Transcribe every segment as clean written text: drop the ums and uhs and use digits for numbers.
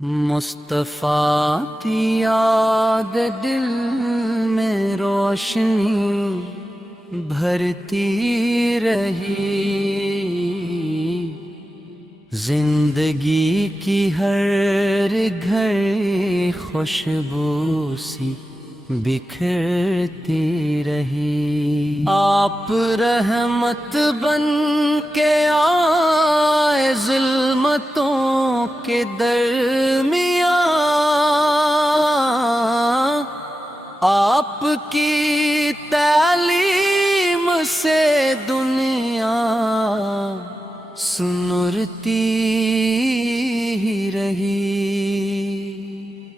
مصطفیٰ کی یاد دل میں روشنی بھرتی رہی، زندگی کی ہر گھڑی خوشبو سی بکھرتی رہی۔ آپ رحمت بن کے آئے ظلمتوں کے درمیان، آپ کی تعلیم سے دنیا سنورتی ہی رہی۔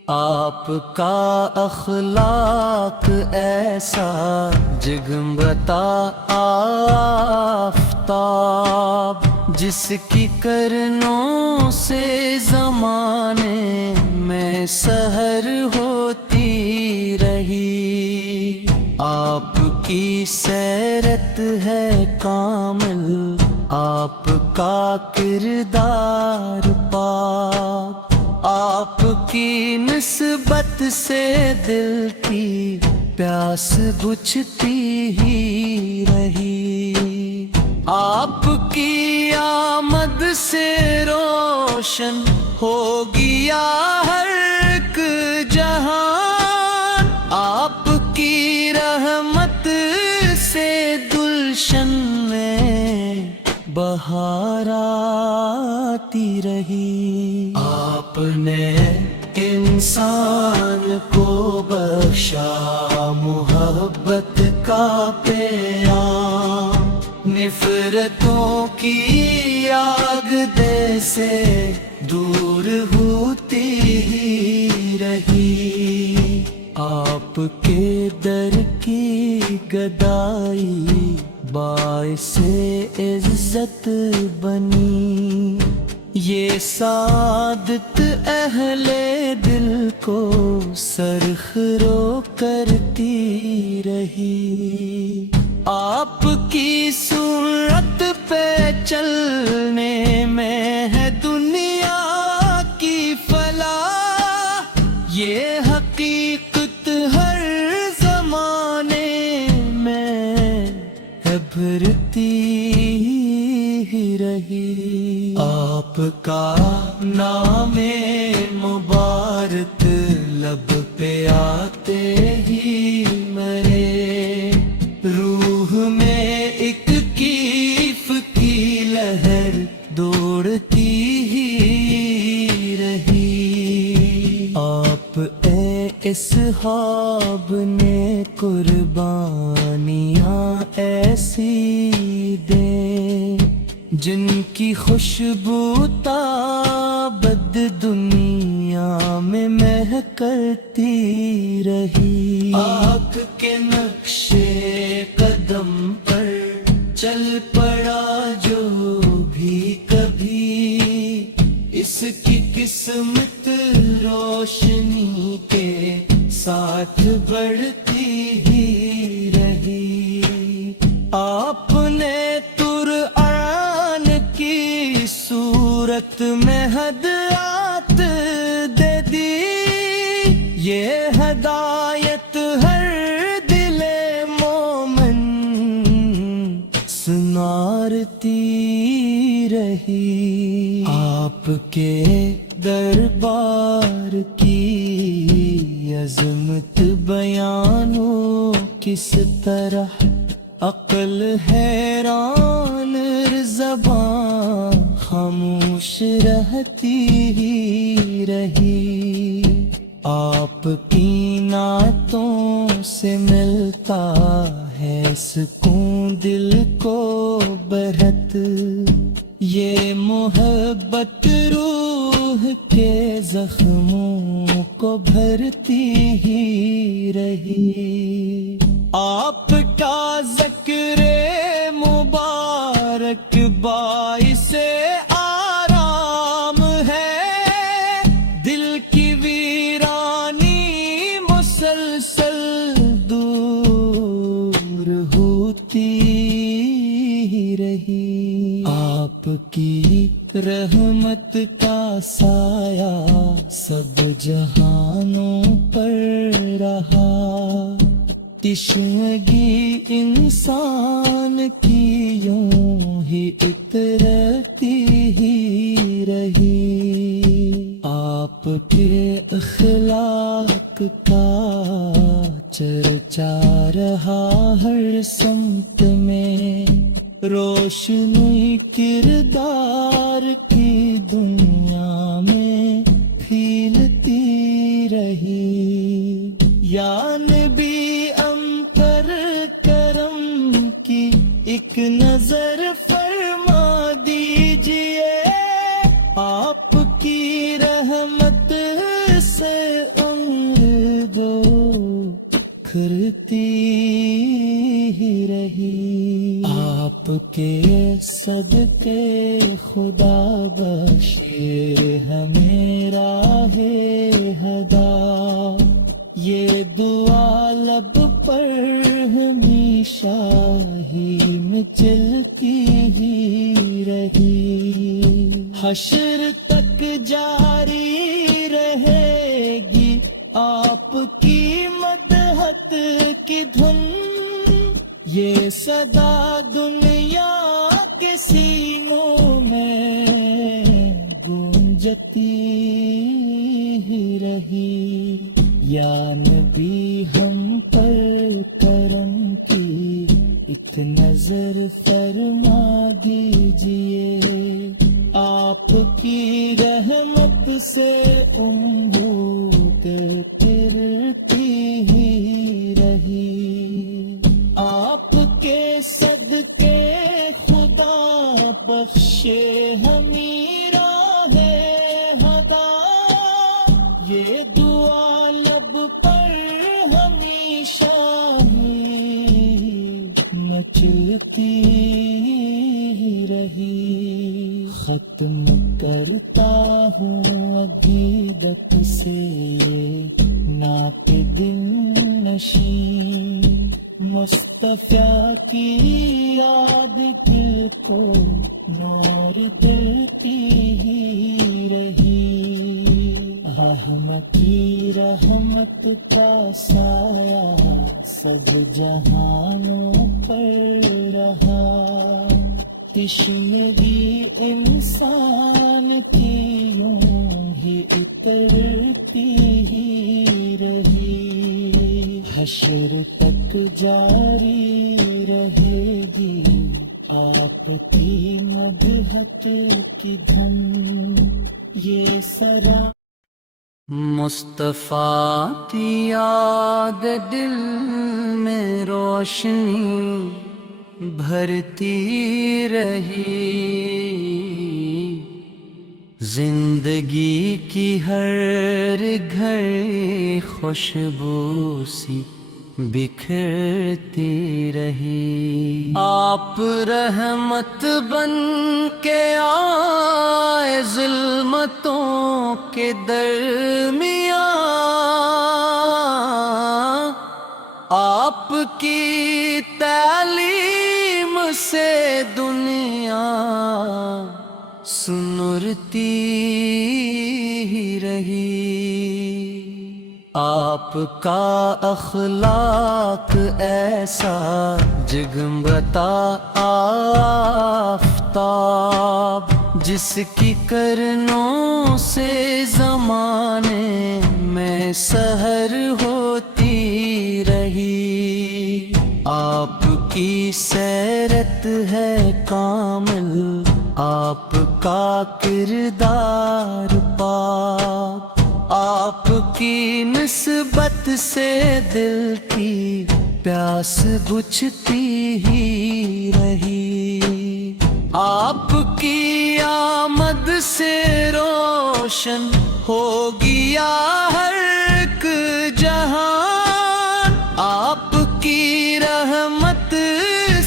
آپ کا اخلاق ایسا جگمگتا آفتاب، جس کی کرنوں سے زمانے میں سحر ہوتی رہی۔ آپ کی سیرت ہے کامل، آپ کا کردار پاک، آپ کی نسبت سے دل کی پیاس بجھتی ہی رہی۔ آپ کی آمد سے روشن ہو گیا ہر ایک جہان، آپ کی رحمت سے گلشن میں بہار آتی رہی۔ آپ نے انسان کو بخشا محبت کا پیام، نفرتوں کی آگ دل سے دور ہوتی ہی رہی۔ آپ کے در کی گدائی باعث عزت بنی، یہ سعادت اہل دل کو سرخرو کرتی رہی۔ آپ کی سنت پہ چلنے میں ہے دنیا کی فلاح، یہ حقیقت ہر زمانے میں ہے بھرتی ہی رہی۔ آپ کا نام مبارک لب پہ آتے ہی مرے، روح میں ایک کیف کی لہر دوڑتی ہی رہی۔ آپ اصحاب نے قربانیاں ایسی دیں، جن کی خوشبو تابد دنیا میں مہکتی رہی۔ آگ کے نقشے قدم پر چل پڑا جو بھی کبھی، اس کی قسمت روشنی کے ساتھ بڑھتی ہی رہی۔ آپ نے کی صورت میں ہدایت دے دی، یہ ہدایت ہر دل مومن سنارتی رہی۔ آپ کے دربار کی عظمت بیان ہو کس طرح، عقل حیران زبان خاموش رہتی ہی رہی۔ آپ کی نعتوں سے ملتا ہے سکون دل کو برہت، یہ محبت روح کے زخموں کو بھرتی ہی رہی۔ آپ کا ذکر مبارک باعث آرام ہے، دل کی ویرانی مسلسل دور ہوتی ہی رہی۔ آپ کی رحمت کا سایہ سب جہانوں پر رہا، تشنگی انسان کی یوں ہی اترتی ہی رہی، آپ کے اخلاق کا چرچا رہا ہر سمت میں، روشنی کردار کی دنیا میں پھیلتی رہی، یا نبی پر کرم کی ایک نظر فرما دیجئے، آپ کی رحمت سے عمر دو کرتی ہی رہی، آپ کے صدقے خدا بخشے ہمیں راہ ہدا، یہ دعا لب پر ہمیشہ ہی میں چلتی ہی رہی، حشر تک جاری رہے گی آپ کی مدحت کی دھن، یہ صدا دنیا کے سینوں میں گونجتی ہی رہی، یا نبی ہم پر کرم کی ایک نظر فرما دیجئے، آپ کی رحمت سے انبوت پھرتی ہی رہی، آپ کے صدقے خدا بخشے ہمیں راہ ہدا، یہ دعا لب پر ہمیشہ ہی مچلتی ہی رہی، ختم کرتا ہوں عقیدت سے یہ ناپ دل نشین، مصطفیٰ کی یاد دل کو نور دیتی ہی رہی، رحمت کی رحمت کا سایہ سب جہانوں پر رہا، تشنگی انسان کی یوں ہی اترتی ہی رہی، حشر تک جاری رہے گی آپ کی مدحت کی دھن، یہ سرا مصطفیٰ کی یاد دل میں روشنی بھرتی رہی، زندگی کی ہر گھڑی خوشبو سی بکھرتی رہی، آپ رحمت بن کے آئے ظلمتوں کے درمیان، آپ کی تعلیم سے دنیا سنرتی ہی رہی، آپ کا اخلاق ایسا جگمگتا آفتاب، جس کی کرنوں سے زمانے میں سحر ہوتی رہی، آپ کی سیرت ہے کامل، آپ کا کردار پاک، آپ کی نسبت سے دل کی پیاس بجھتی ہی رہی، آپ کی آمد سے روشن ہو گیا ہر ایک جہان، آپ کی رحمت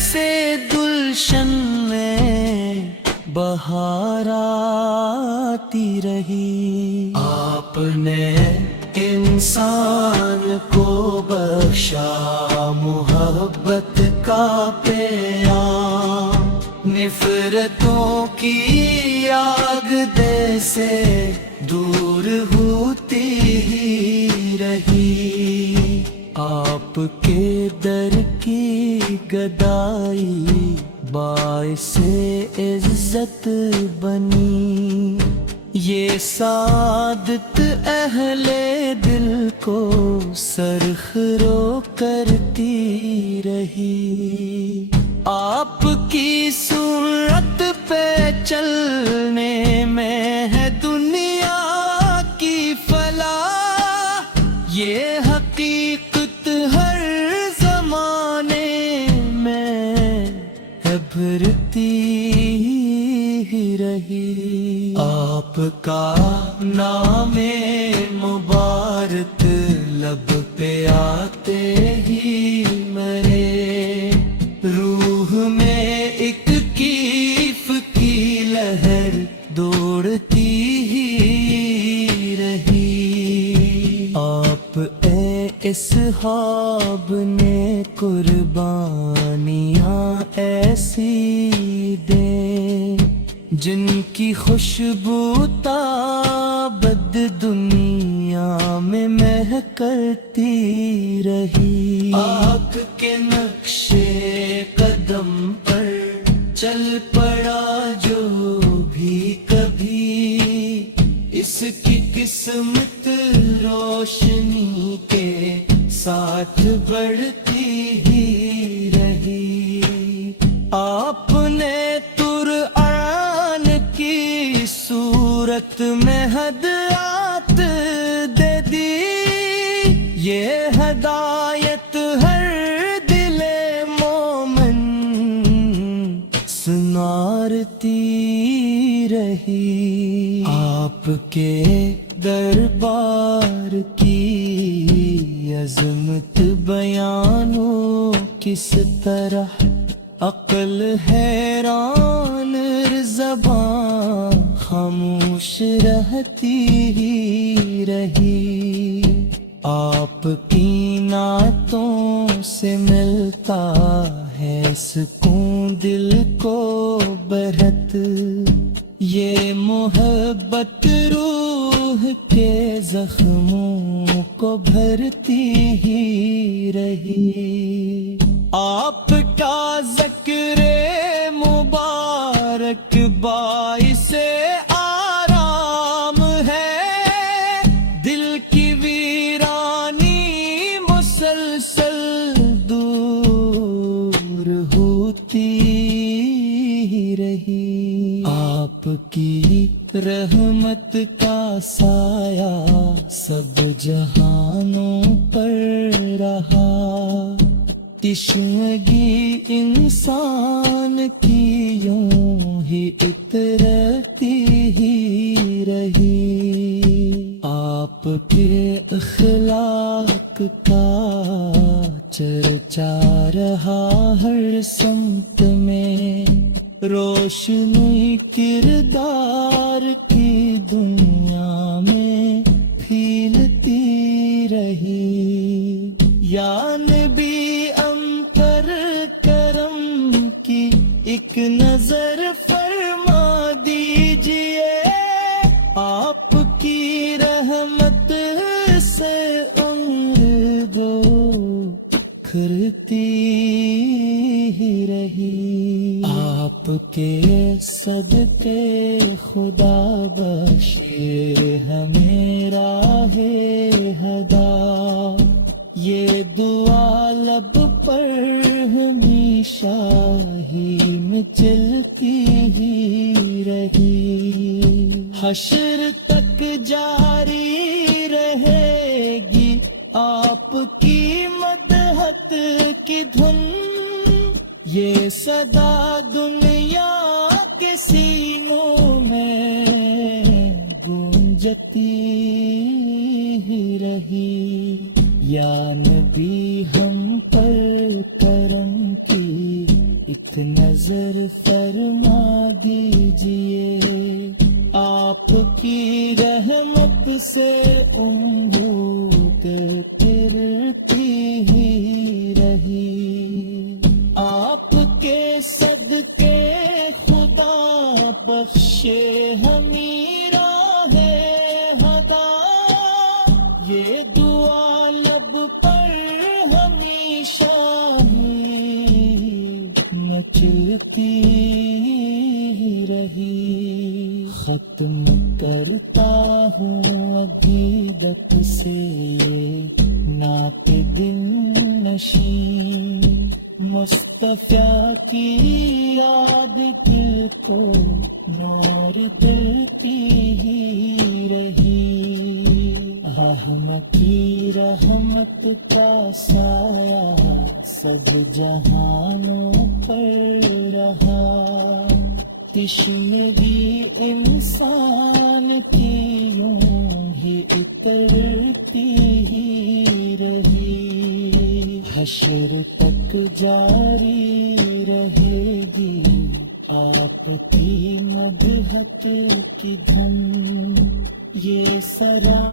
سے گلشن میں بہار آتی رہی، آپ نے انسان کو بخشا محبت کا پیام، نفرتوں کی آگ دے سے دور ہو ہوتی ہی رہی، آپ کے در کی گدائی باعث عزت بنی، یہ سعادت اہل دل کو سرخرو کرتی رہی، آپ کی سنت پہ چلنے میں ہے دنیا کی فلاح، یہ حقیقت ہر زمانے میں ابھرتی ہی رہی، آپ کا نام مبارک لب پہ آتے ہی مرے، روح میں ایک کیف کی لہر دوڑتی ہی رہی، آپ اصحاب نے قربانیاں ایسی دیں جن کی خوشبو تابد دنیا میں مہکتی رہی، آگ کے نقشے قدم پر چل پڑا جو بھی کبھی، اس کی قسمت روشنی کے ساتھ بڑھتی ہی رہی، آپ نے قرآن کی صورت میں ہدایت دے دی، یہ ہدایت ہر دل مومن سنارتی رہی، آپ کے دربار کی عظمت بیان ہو کس طرح، عقل حیران زبان خاموش رہتی ہی رہی، آپ کی نعتوں سے ملتا ہے سکون دل کو برہت، یہ محبت روح کے زخموں کو بھرتی ہی رہی، آپ کا ذکر مبارک باعث آرام ہے، دل کی ویرانی مسلسل دور ہوتی ہی رہی، آپ کی رحمت کا سایہ سب جہانوں پر رہا، تشنگی انسان کی یوں ہی اترتی ہی رہی، آپ کے اخلاق کا چرچا رہا ہر سمت میں، روشنی کردار کی دنیا میں پھیلتی رہی، یا نبی امطر کرم کی ایک نظر فرما دیجئے، آپ کی رحمت سے عمر دو کھرتی ہی رہی، آپ کے صدقے خدا بخشے ہمیں راہ ہدا، یہ دعا لب پر ہمیشہ ہی میں چلتی ہی رہی، حشر تک جاری رہے گی آپ کی مدحت کی دھن، یہ صدا دنیا کے سینوں میں گونجتی ہی رہی، یا نبی ہم پر کرم کی ایک نظر فرما دیجئے، آپ کی رحمت سے امید ترتی ہی رہی، آپ کے صدقے خدا بخشے ہمیں راہ ہدا، یہ دعا لب پر ہمیشہ ہی مچلتی رہی. ختم کرتا ہوں عقیدت سے یہ نعت دل نشین. مصطفیٰ کی یاد دل کو نور دلتی ہی رہی. احمد کی رحمت کا سایہ سب جہانوں پر رہا. تشنگی انسان کی یوں ہی اترتی ہی رہی. حشر تک جاری رہے گی آپ کی مدحت کی دھن. یہ سرا